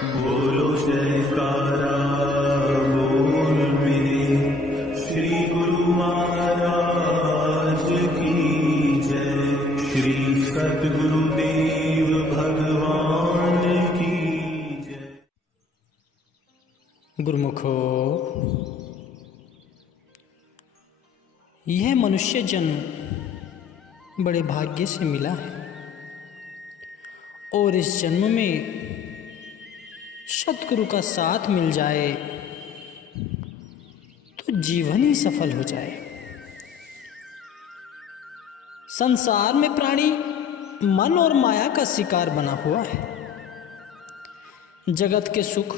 बोलो जयकारा बोल मेरे श्री गुरु महाराज की जय। श्री सद्गुरुदेव भगवान की जय। गुरुमुखो, यह मनुष्य जन्म बड़े भाग्य से मिला है और इस जन्म में सतगुरु का साथ मिल जाए तो जीवन ही सफल हो जाए। संसार में प्राणी मन और माया का शिकार बना हुआ है। जगत के सुख,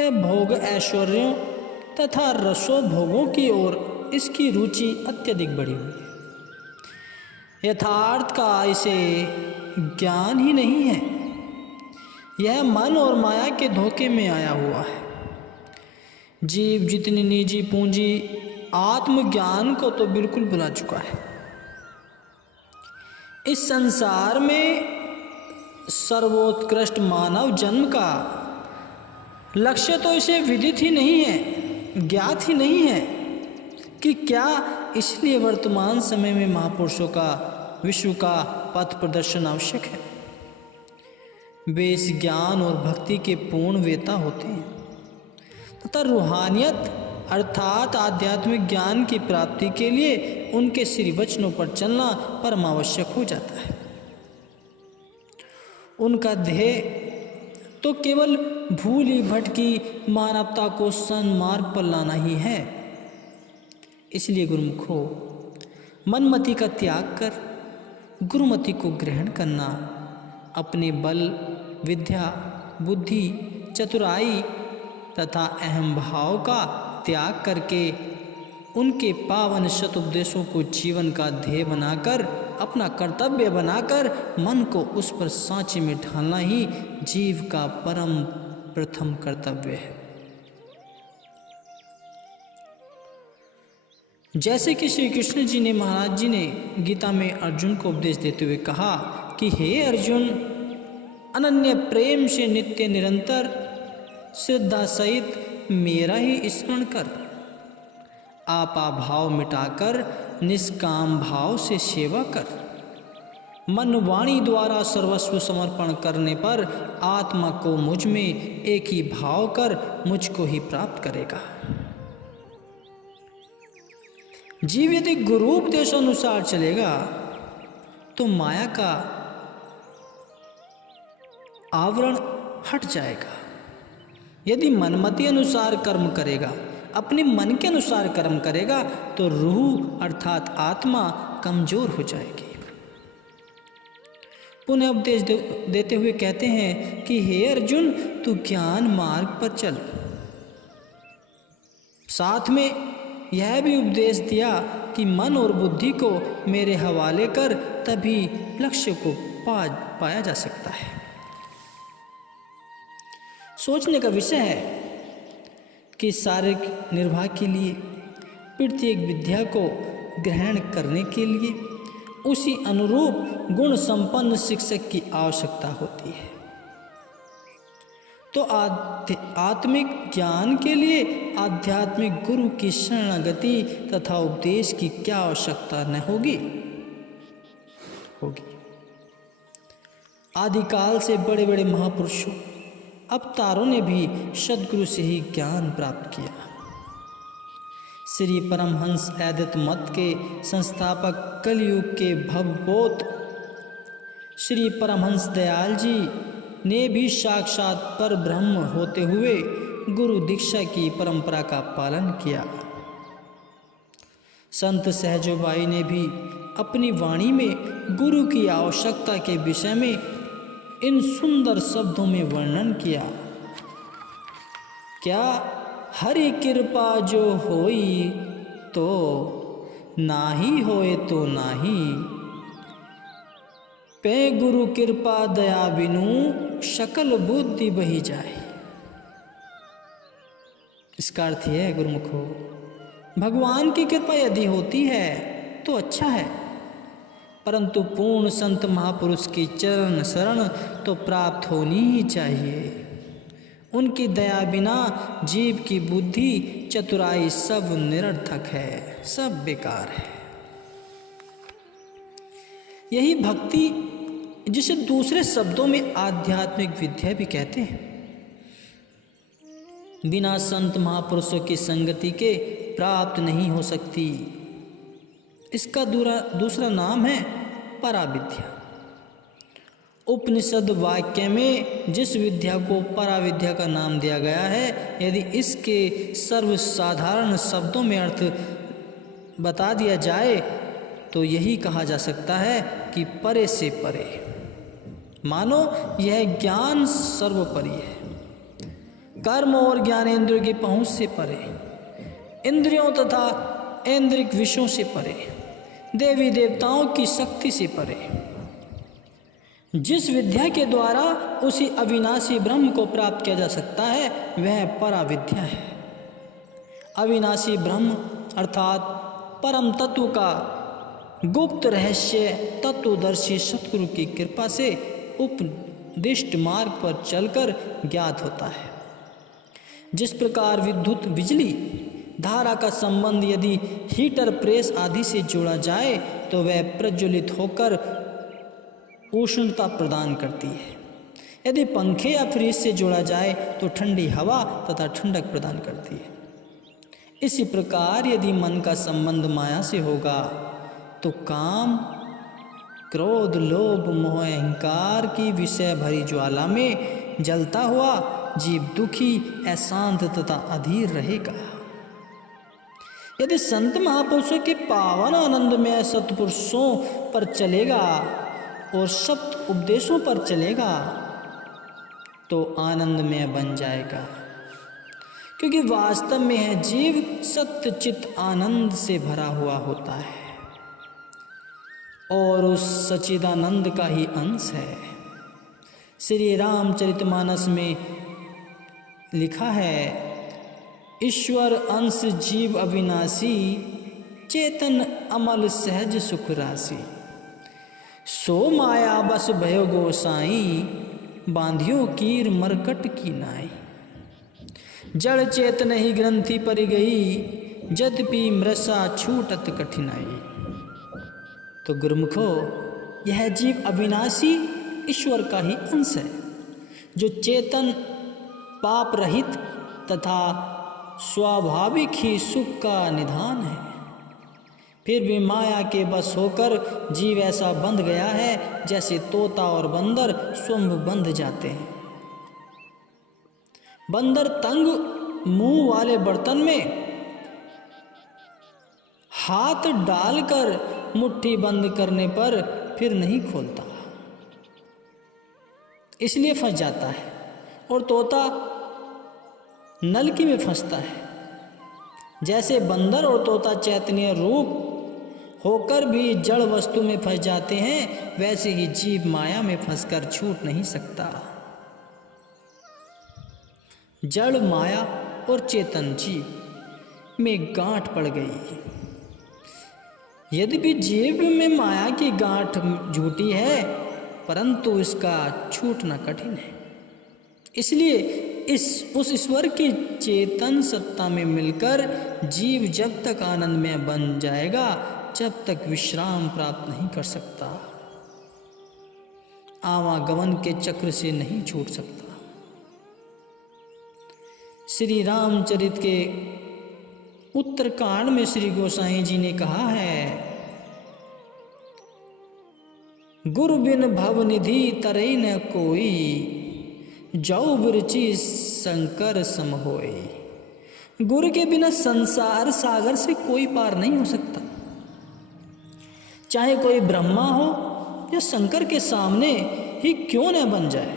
भोग, ऐश्वर्यों तथा रसो भोगों की ओर इसकी रुचि अत्यधिक बढ़ी हुई है। यथार्थ का इसे ज्ञान ही नहीं है। यह मन और माया के धोखे में आया हुआ है। जीव जितनी निजी पूंजी आत्मज्ञान को तो बिल्कुल भुला चुका है। इस संसार में सर्वोत्कृष्ट मानव जन्म का लक्ष्य तो इसे विदित ही नहीं है, ज्ञात ही नहीं है कि क्या। इसलिए वर्तमान समय में महापुरुषों का विश्व का पथ प्रदर्शन आवश्यक है। वे इस ज्ञान और भक्ति के पूर्ण वेता होते हैं तथा रूहानियत अर्थात आध्यात्मिक ज्ञान की प्राप्ति के लिए उनके श्री वचनों पर चलना परम आवश्यक हो जाता है। उनका ध्येय तो केवल भूली भटकी मानवता को सन्मार्ग पर लाना ही है। इसलिए गुरुमुखो, मनमति का त्याग कर गुरुमति को ग्रहण करना, अपने बल, विद्या, बुद्धि, चतुराई तथा अहम भाव का त्याग करके उनके पावन शतुपदेशों को जीवन का ध्येय बनाकर, अपना कर्तव्य बनाकर मन को उस पर सांचे में ढालना ही जीव का परम प्रथम कर्तव्य है। जैसे कि श्री कृष्ण जी ने, महाराज जी ने गीता में अर्जुन को उपदेश देते हुए कहा कि हे अर्जुन, अनन्य प्रेम से नित्य निरंतर श्रद्धा सहित मेरा ही स्मरण कर। आपा भाव मिटाकर निष्काम भाव से सेवा कर। मन वाणी द्वारा सर्वस्व समर्पण करने पर आत्मा को मुझ में एक ही भाव कर मुझको ही प्राप्त करेगा। जीव यदि गुरु उपदेशानुसार चलेगा तो माया का आवरण हट जाएगा। यदि मनमति अनुसार कर्म करेगा, अपने मन के अनुसार कर्म करेगा तो रूह अर्थात आत्मा कमजोर हो जाएगी। पुनः उपदेश देते हुए कहते हैं कि हे अर्जुन, तू ज्ञान मार्ग पर चल। साथ में यह भी उपदेश दिया कि मन और बुद्धि को मेरे हवाले कर, तभी लक्ष्य को पाया जा सकता है। सोचने का विषय है कि शारीरिक निर्वाह के लिए प्रत्येक विद्या को ग्रहण करने के लिए उसी अनुरूप गुण संपन्न शिक्षक की आवश्यकता होती है। तो आत्मिक ज्ञान के लिए आध्यात्मिक गुरु की शरणागति तथा उपदेश की क्या आवश्यकता न होगी। आदिकाल से बड़े बड़े महापुरुषों, अवतारों ने भी सद्गुरु से ही ज्ञान प्राप्त किया। श्री परमहंस अद्वैत मत के संस्थापक, कलयुग के भवबोध श्री परमहंस दयाल जी ने भी साक्षात पर ब्रह्म होते हुए गुरु दीक्षा की परंपरा का पालन किया। संत सहजोबाई ने भी अपनी वाणी में गुरु की आवश्यकता के विषय में इन सुंदर शब्दों में वर्णन किया। क्या हरि कृपा जो होई तो नाही होए तो नाही, पे गुरु कृपा दया बिनु सकल बुद्धि बही जाए। इसका अर्थ यह है गुरुमुखो, भगवान की कृपा यदि होती है तो अच्छा है, परंतु पूर्ण संत महापुरुष की चरण शरण तो प्राप्त होनी ही चाहिए। उनकी दया बिना जीव की बुद्धि चतुराई सब निरर्थक है, सब बेकार है। यही भक्ति, जिसे दूसरे शब्दों में आध्यात्मिक विद्या भी कहते हैं, बिना संत महापुरुषों की संगति के प्राप्त नहीं हो सकती। इसका दूसरा नाम है पराविद्या। उपनिषद वाक्य में जिस विद्या को पराविद्या का नाम दिया गया है, यदि इसके सर्वसाधारण शब्दों में अर्थ बता दिया जाए तो यही कहा जा सकता है कि परे से परे, मानो यह ज्ञान सर्वोपरि है, कर्म और ज्ञानेंद्रियों की पहुंच से परे, इंद्रियों तथा ऐन्द्रिक विषयों से परे, देवी देवताओं की शक्ति से परे। जिस विद्या के द्वारा उसी अविनाशी ब्रह्म को प्राप्त किया जा सकता है वह पराविद्या है। अविनाशी ब्रह्म अर्थात परम तत्व का गुप्त रहस्य तत्वदर्शी सतगुरु की कृपा से उपदिष्ट मार्ग पर चलकर ज्ञात होता है। जिस प्रकार विद्युत बिजली धारा का संबंध यदि हीटर प्रेस आदि से जोड़ा जाए तो वह प्रज्वलित होकर उष्णता प्रदान करती है। यदि पंखे या फ्रिज से जोड़ा जाए तो ठंडी हवा तथा ठंडक प्रदान करती है। इसी प्रकार यदि मन का संबंध माया से होगा तो काम, क्रोध, लोभ, मोह, अहंकार की विषय भरी ज्वाला में जलता हुआ जीव दुखी, अशांत तथा अधीर रहेगा। यदि संत महापुरुषों के पावन आनंदमय सत्पुरुषों पर चलेगा और सप्त उपदेशों पर चलेगा तो आनंदमय बन जाएगा, क्योंकि वास्तव में है जीव सत्य चित आनंद से भरा हुआ होता है और उस सच्चिदानंद का ही अंश है। श्री रामचरितमानस में लिखा है, ईश्वर अंश जीव अविनाशी, चेतन अमल सहज सुख राशि, सो माया बस भयो गोसाई, बांधियो कीर मरकट की नाई, जड़ चेतन ही ग्रंथि पर गई, जद्यपि मृषा छूटत कठिनाई। तो गुरुमुखो, यह जीव अविनाशी ईश्वर का ही अंश है, जो चेतन, पाप रहित तथा स्वाभाविक ही सुख का निधान है। फिर भी माया के बस होकर जीव ऐसा बंध गया है जैसे तोता और बंदर स्वयं बंध जाते हैं। बंदर तंग मुंह वाले बर्तन में हाथ डालकर मुट्ठी बंद करने पर फिर नहीं खोलता, इसलिए फंस जाता है, और तोता नलकी में फंसता है। जैसे बंदर और तोता चैतन्य रूप होकर भी जड़ वस्तु में फंस जाते हैं, वैसे ही जीव माया में फंसकर छूट नहीं सकता। जड़ माया और चेतन जीव में गांठ पड़ गई। यद्यपि जीव में माया की गांठ झूठी है, परंतु इसका छूटना कठिन है। इसलिए उस ईश्वर की चेतन सत्ता में मिलकर जीव जब तक आनंदमय बन जाएगा, जब तक विश्राम प्राप्त नहीं कर सकता, आवागमन के चक्र से नहीं छूट सकता। श्री रामचरित के उत्तरकांड में श्री गोसाई जी ने कहा है, गुरु बिन भवनिधि तरई न कोई, जाऊ बिरची शंकर सम होए। गुरु के बिना संसार सागर से कोई पार नहीं हो सकता। चाहे कोई ब्रह्मा हो या शंकर के सामने ही क्यों न बन जाए,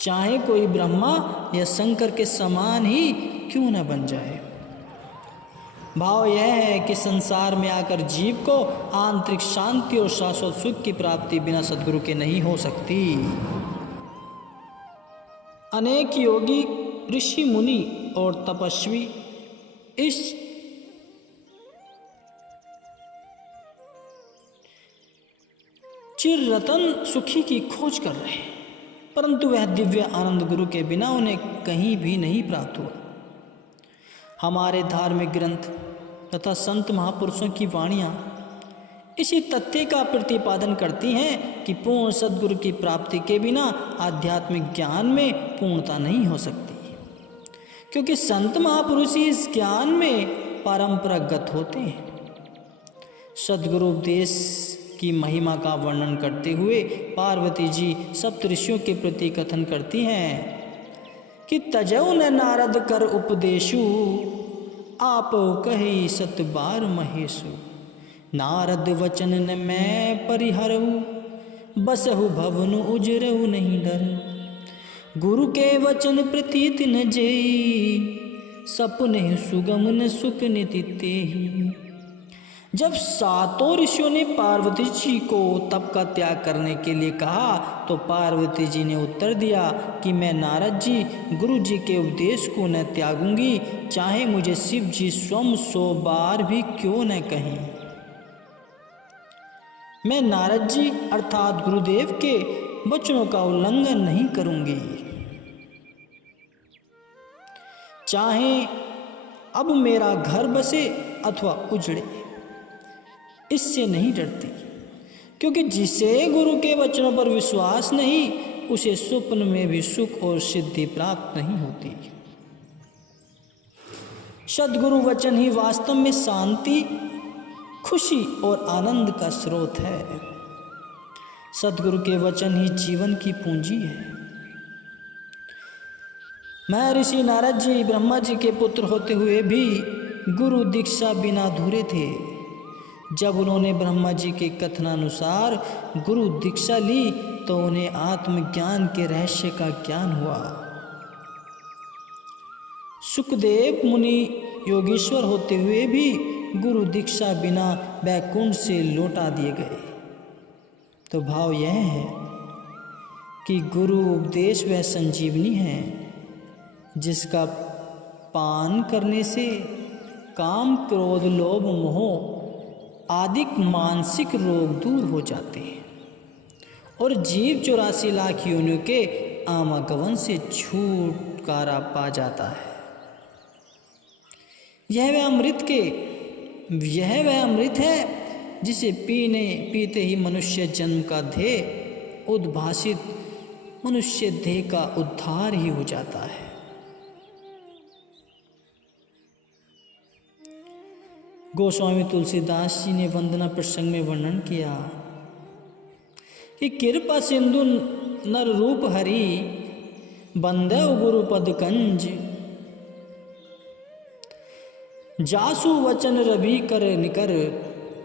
चाहे कोई ब्रह्मा या शंकर के समान ही क्यों न बन जाए। भाव यह है कि संसार में आकर जीव को आंतरिक शांति और शाश्वत सुख की प्राप्ति बिना सद्गुरु के नहीं हो सकती। अनेक योगी, ऋषि, मुनि और तपस्वी इस चिररतन सुखी की खोज कर रहे हैं, परंतु वह दिव्य आनंद गुरु के बिना उन्हें कहीं भी नहीं प्राप्त हुआ। हमारे धार्मिक ग्रंथ तथा संत महापुरुषों की वाणियाँ इसी तथ्य का प्रतिपादन करती हैं कि पूर्ण सद्गुरु की प्राप्ति के बिना आध्यात्मिक ज्ञान में पूर्णता नहीं हो सकती, क्योंकि संत महापुरुष ही इस ज्ञान में परंपरागत होते हैं। सद्गुरु उपदेश की महिमा का वर्णन करते हुए पार्वती जी सप्तऋषियों के प्रति कथन करती हैं कि तजौ न नारद कर उपदेशु, आप कही सत बार महेशु। नारद वचन न मैं परिहरऊ, बसहु भवन उजरऊ नहीं डर। गुरु के वचन प्रतीत न जेई, सपने सुगम न सुख निति तेहि। जब सातों ऋषियों ने पार्वती जी को तप का त्याग करने के लिए कहा तो पार्वती जी ने उत्तर दिया कि मैं नारद जी गुरु जी के उपदेश को न त्यागूंगी, चाहे मुझे शिव जी स्वयं 100 बार भी क्यों न कहें। मैं नारद जी अर्थात गुरुदेव के वचनों का उल्लंघन नहीं करूंगी, चाहे अब मेरा घर बसे अथवा उजड़े, इससे नहीं डरती, क्योंकि जिसे गुरु के वचनों पर विश्वास नहीं उसे स्वप्न में भी सुख और सिद्धि प्राप्त नहीं होती। सद्गुरु वचन ही वास्तव में शांति, खुशी और आनंद का स्रोत है। सद्गुरु के वचन ही जीवन की पूंजी है। महर्षि नारद जी ब्रह्मा जी के पुत्र होते हुए भी गुरु दीक्षा बिना अधूरे थे। जब उन्होंने ब्रह्मा जी के कथनानुसार गुरु दीक्षा ली तो उन्हें आत्मज्ञान के रहस्य का ज्ञान हुआ। सुखदेव मुनि योगीश्वर होते हुए भी गुरु दीक्षा बिना वैकुंठ से लौटा दिए गए। तो भाव यह है कि गुरु उपदेश वह संजीवनी है जिसका पान करने से काम, क्रोध, लोभ, मोह आदि मानसिक रोग दूर हो जाते हैं और जीव 84 लाख योनियों के आमागमन से छुटकारा पा जाता है। यह वह अमृत है जिसे पीते ही मनुष्य जन्म का ध्येय उद्भासित मनुष्य देह का उद्धार ही हो जाता है। गोस्वामी तुलसीदास जी ने वंदना प्रसंग में वर्णन किया कि कृपा सिंधु नर रूप हरि, बंदेव गुरु पद कंज। जासु वचन रवि कर निकर,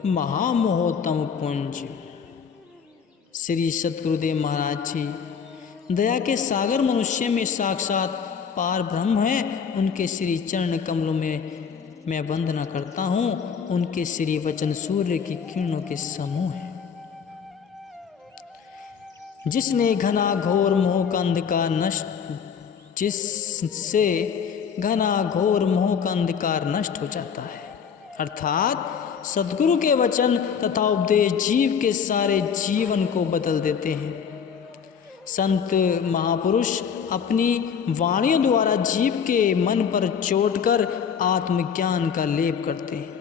महामोहतम पुंज। श्री सतगुरुदेव महाराज जी दया के सागर मनुष्य में साक्षात पार ब्रह्म है। उनके श्री चरण कमलों में मैं वंदना करता हूँ। उनके श्री वचन सूर्य की किरणों के समूह है। जिसने घना घोर मोह का अंधकार नष्ट जिससे घना घोर मोह का अंधकार नष्ट हो जाता है, अर्थात सद्गुरु के वचन तथा उपदेश जीव के सारे जीवन को बदल देते हैं। संत महापुरुष अपनी वाणियों द्वारा जीव के मन पर चोट कर आत्मज्ञान का लेप करते हैं।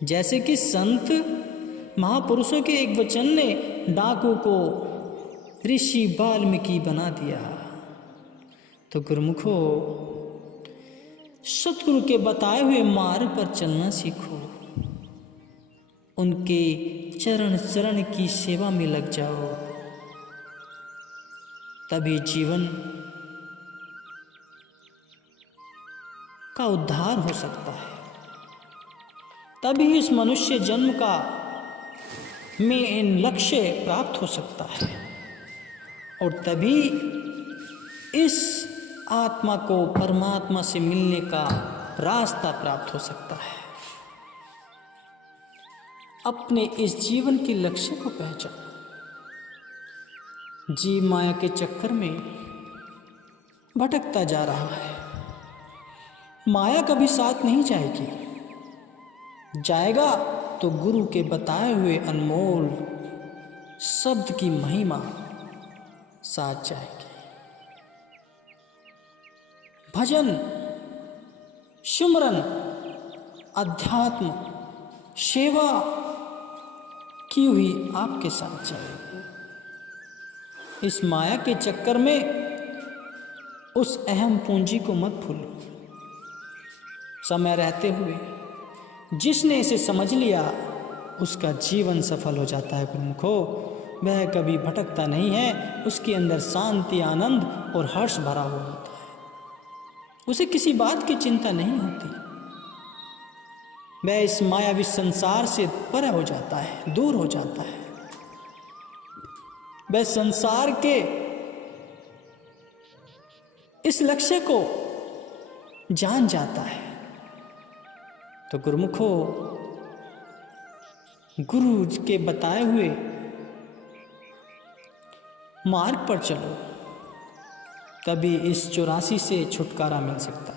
जैसे कि संत महापुरुषों के एक वचन ने डाकू को ऋषि वाल्मीकि बना दिया। तो गुरुमुखो, सतगुरु के बताए हुए मार्ग पर चलना सीखो। उनके चरण चरण की सेवा में लग जाओ, तभी जीवन का उद्धार हो सकता है। तभी इस मनुष्य जन्म का मेन लक्ष्य प्राप्त हो सकता है और तभी इस आत्मा को परमात्मा से मिलने का रास्ता प्राप्त हो सकता है। अपने इस जीवन के लक्ष्य को पहचानो। जीव माया के चक्कर में भटकता जा रहा है। माया कभी साथ नहीं जाएगी। जाएगा तो गुरु के बताए हुए अनमोल शब्द की महिमा साथ जाएंगे। भजन, सुमरन, अध्यात्म, सेवा की हुई आपके साथ चलेगी। इस माया के चक्कर में उस अहम पूंजी को मत भूलो। समय रहते हुए जिसने इसे समझ लिया उसका जीवन सफल हो जाता है गुरुमुखो। वह कभी भटकता नहीं है, उसके अंदर शांति, आनंद और हर्ष भरा हुआ होता है। उसे किसी बात की चिंता नहीं होती। वह इस मायावी संसार से परे हो जाता है, दूर हो जाता है। वह संसार के इस लक्ष्य को जान जाता है। तो गुरुमुखो, गुरु के बताए हुए मार्ग पर चलो, तभी इस 84 से छुटकारा मिल सकता है।